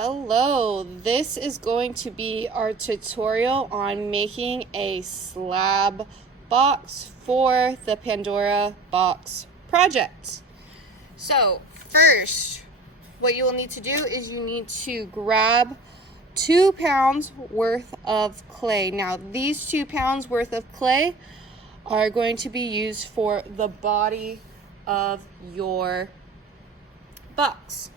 Hello, this is going to be our tutorial on making a slab box for the Pandora box project. So first, what you will need to do is you need to grab 2 pounds worth of clay. Now these 2 pounds worth of clay are going to be used for the body of your box.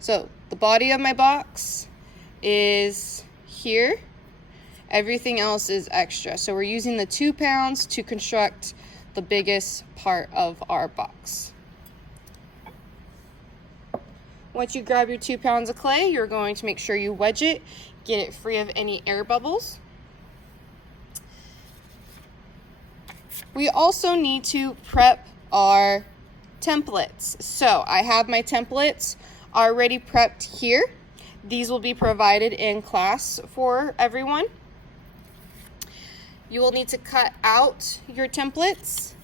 So the body of my box is here. Everything else is extra. So we're using the 2 pounds to construct the biggest part of our box. Once you grab your 2 pounds of clay, you're going to make sure you wedge it, get it free of any air bubbles. We also need to prep our templates. So I have my templates already prepped here. These will be provided in class for everyone. You will need to cut out your templates.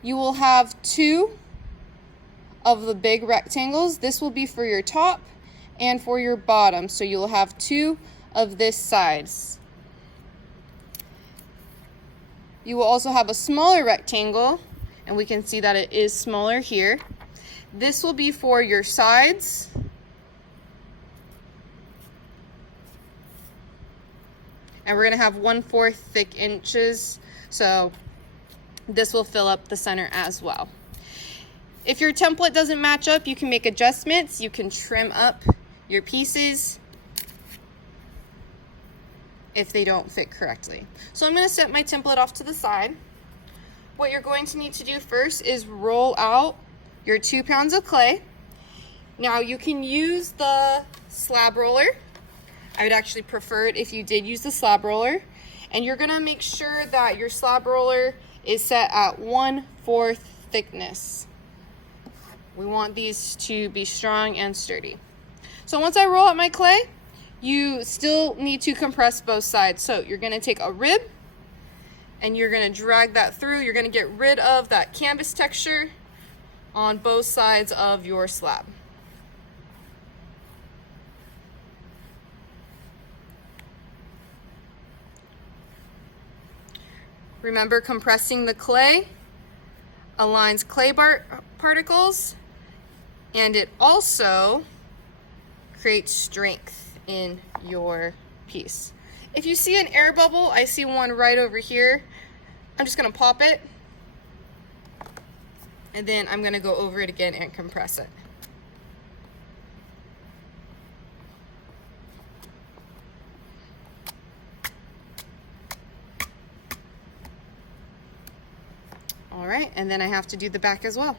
You will have 2 of the big rectangles. This will be for your top and for your bottom. So you'll have 2 of this size. You will also have a smaller rectangle, and we can see that it is smaller here. This will be for your sides. And we're gonna have 1/4 thick inches, so this will fill up the center as well. If your template doesn't match up, you can make adjustments. You can trim up your pieces if they don't fit correctly. So I'm gonna set my template off to the side. What you're going to need to do first is roll out your 2 pounds of clay. Now you can use the slab roller. I would actually prefer it if you did use the slab roller. And you're gonna make sure that your slab roller is set at 1/4 thickness. We want these to be strong and sturdy. So once I roll out my clay, you still need to compress both sides. So you're gonna take a rib and you're gonna drag that through. You're gonna get rid of that canvas texture on both sides of your slab. Remember, compressing the clay aligns clay particles, and it also creates strength in your piece. If you see an air bubble, I see one right over here. I'm just gonna pop it, and then I'm gonna go over it again and compress it. All right, and then I have to do the back as well.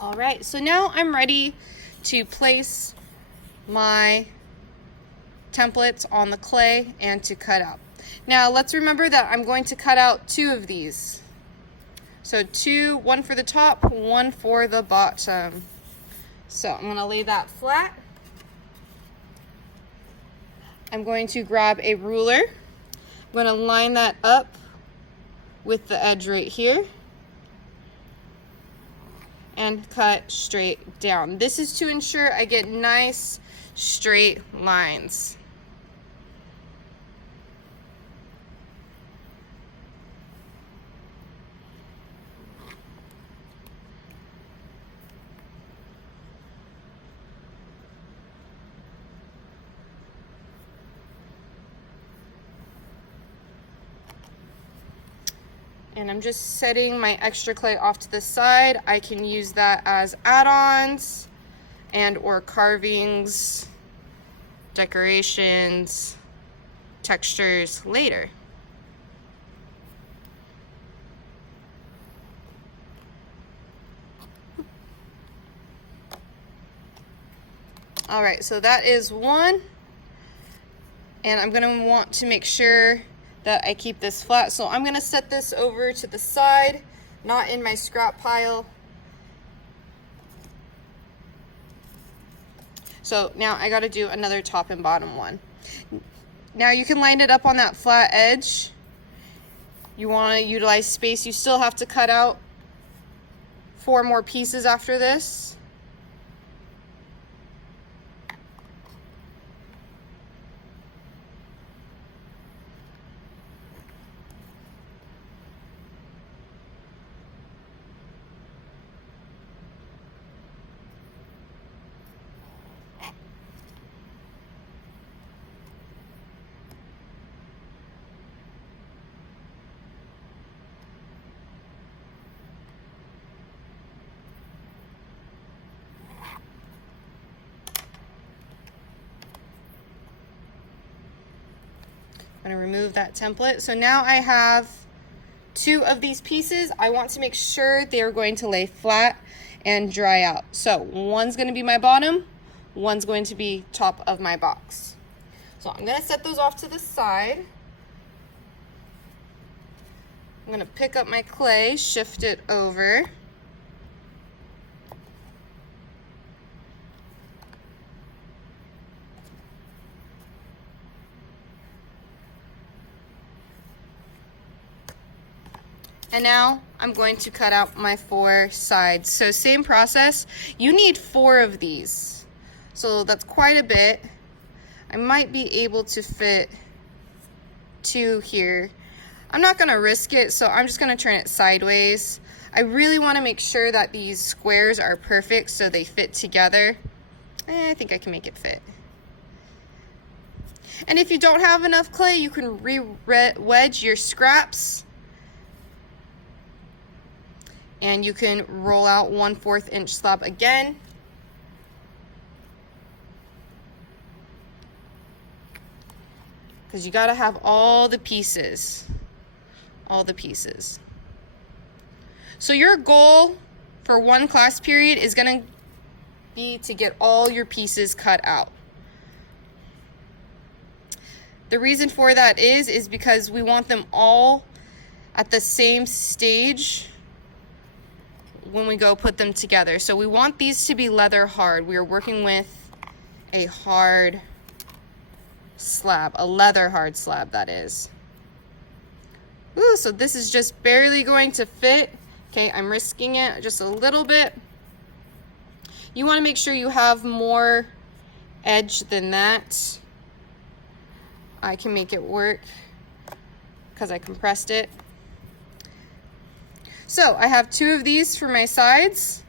All right, so now I'm ready to place my templates on the clay and to cut out. Now let's remember that I'm going to cut out 2 of these. So 2, 1 for the top, 1 for the bottom. So I'm gonna lay that flat. I'm going to grab a ruler. I'm gonna line that up with the edge right here and cut straight down. This is to ensure I get nice straight lines. And I'm just setting my extra clay off to the side. I can use that as add-ons. and or carvings, decorations, textures later. All right, so that is one. And I'm gonna want to make sure that I keep this flat. So I'm gonna set this over to the side, not in my scrap pile. So now I gotta do another top and bottom one. Now you can line it up on that flat edge. You wanna utilize space. You still have to cut out 4 more pieces after this. I'm going to remove that template. So now I have 2 of these pieces. I want to make sure they're going to lay flat and dry out. So one's going to be my bottom, one's going to be top of my box. So I'm going to set those off to the side. I'm going to pick up my clay, shift it over. And now I'm going to cut out my 4 sides. So same process. You need 4 of these. So that's quite a bit. I might be able to fit 2 here. I'm not gonna risk it, so I'm just gonna turn it sideways. I really wanna make sure that these squares are perfect so they fit together. I think I can make it fit. And if you don't have enough clay, you can re-wedge your scraps. And you can roll out 1/4 inch slab again. Because you gotta have all the pieces. All the pieces. So your goal for one class period is gonna be to get all your pieces cut out. The reason for that is because we want them all at the same stage when we go put them together. So we want these to be leather hard. We are working with a hard slab, a leather hard slab, that is. Ooh, so this is just barely going to fit. Okay, I'm risking it just a little bit. You want to make sure you have more edge than that. I can make it work because I compressed it. So I have 2 of these for my sides,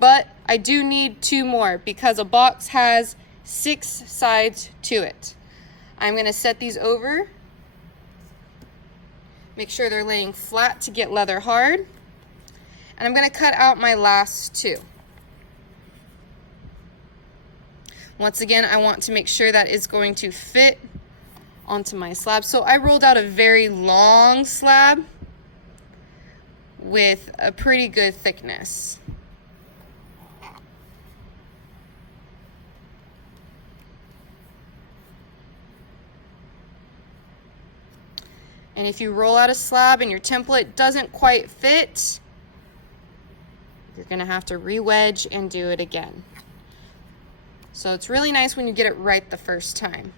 but I do need 2 more because a box has 6 sides to it. I'm going to set these over, make sure they're laying flat to get leather hard, and I'm going to cut out my last 2. Once again, I want to make sure that it's going to fit onto my slab. So I rolled out a very long slab with a pretty good thickness. And if you roll out a slab and your template doesn't quite fit, you're gonna have to re-wedge and do it again. So it's really nice when you get it right the first time.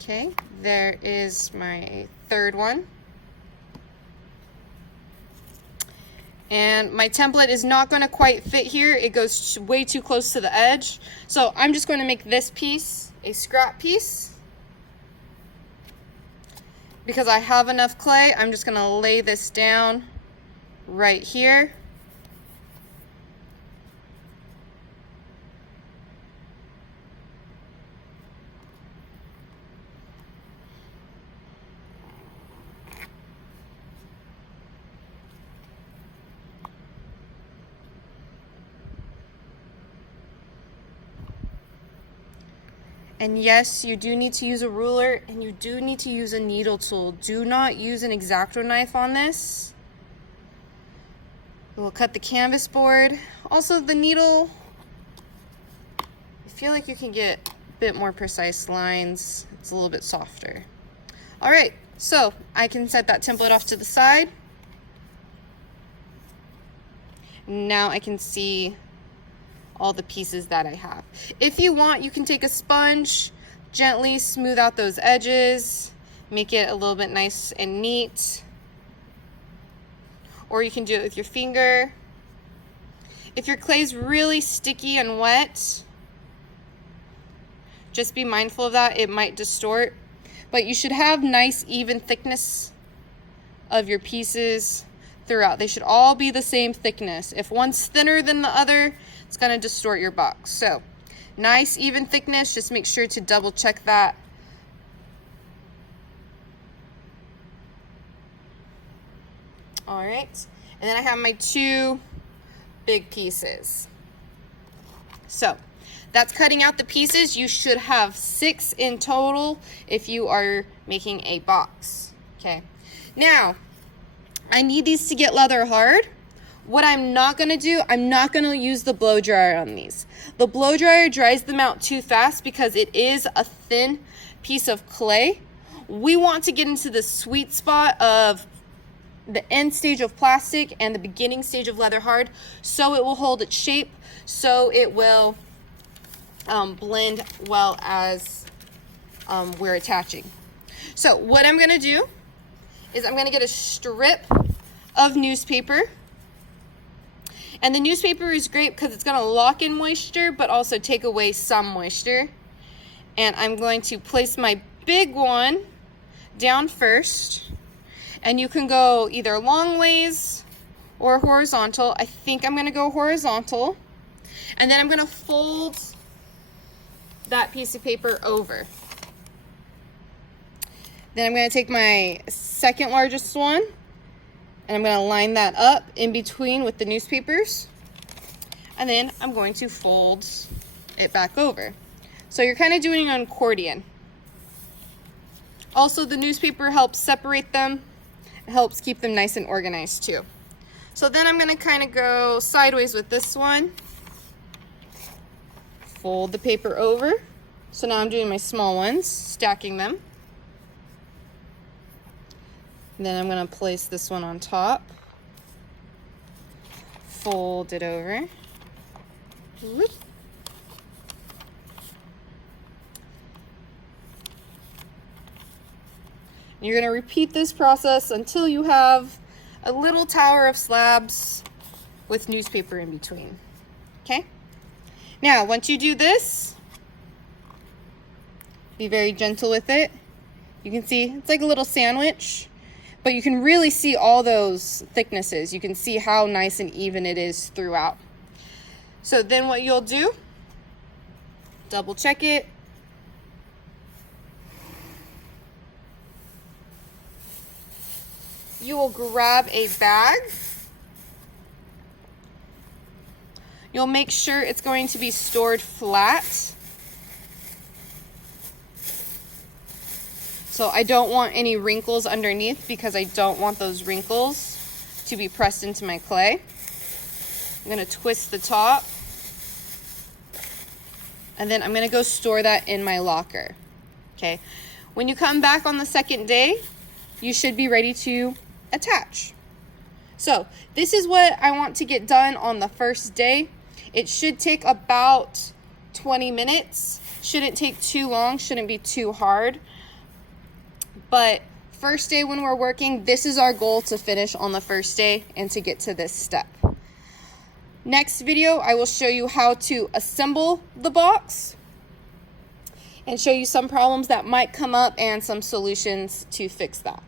Okay, there is my 3rd one. And my template is not going to quite fit here. It goes way too close to the edge. So I'm just going to make this piece a scrap piece. Because I have enough clay, I'm just going to lay this down right here. And yes, you do need to use a ruler and you do need to use a needle tool. Do not use an X-Acto knife on this. We'll cut the canvas board. Also the needle, I feel like you can get a bit more precise lines. It's a little bit softer. All right, so I can set that template off to the side. Now I can see all the pieces that I have. If you want, you can take a sponge, gently smooth out those edges, make it a little bit nice and neat. Or you can do it with your finger. If your clay's really sticky and wet, just be mindful of that. It might distort, but you should have nice even thickness of your pieces throughout. They should all be the same thickness. If one's thinner than the other, it's going to distort your box. So nice even thickness, just make sure to double check that. All right, and then I have my 2 big pieces. So that's cutting out the pieces. You should have 6 in total if you are making a box. Okay, now I need these to get leather hard. What I'm not gonna do, I'm not gonna use the blow dryer on these. The blow dryer dries them out too fast because it is a thin piece of clay. We want to get into the sweet spot of the end stage of plastic and the beginning stage of leather hard, so it will hold its shape, so it will blend well as we're attaching. So what I'm gonna do is I'm gonna get a strip of newspaper, and the newspaper is great because it's gonna lock in moisture but also take away some moisture. And I'm going to place my big one down first. And you can go either long ways or horizontal. I think I'm gonna go horizontal. And then I'm gonna fold that piece of paper over. Then I'm gonna take my second largest one and I'm gonna line that up in between with the newspapers. And then I'm going to fold it back over. So you're kind of doing an accordion. Also, the newspaper helps separate them. It helps keep them nice and organized too. So then I'm gonna kind of go sideways with this one. Fold the paper over. So now I'm doing my small ones, stacking them. And then I'm gonna place this one on top. Fold it over. Whoop. You're going to repeat this process until you have a little tower of slabs with newspaper in between. Okay? Now, once you do this, be very gentle with it. You can see it's like a little sandwich, but you can really see all those thicknesses. You can see how nice and even it is throughout. So then what you'll do, double check it. You will grab a bag. You'll make sure it's going to be stored flat. So I don't want any wrinkles underneath because I don't want those wrinkles to be pressed into my clay. I'm going to twist the top. And then I'm going to go store that in my locker. Okay. When you come back on the second day, you should be ready to attach. So this is what I want to get done on the first day. It should take about 20 minutes. Shouldn't take too long, shouldn't be too hard. But first day when we're working, this is our goal, to finish on the first day and to get to this step. Next video, I will show you how to assemble the box and show you some problems that might come up and some solutions to fix that.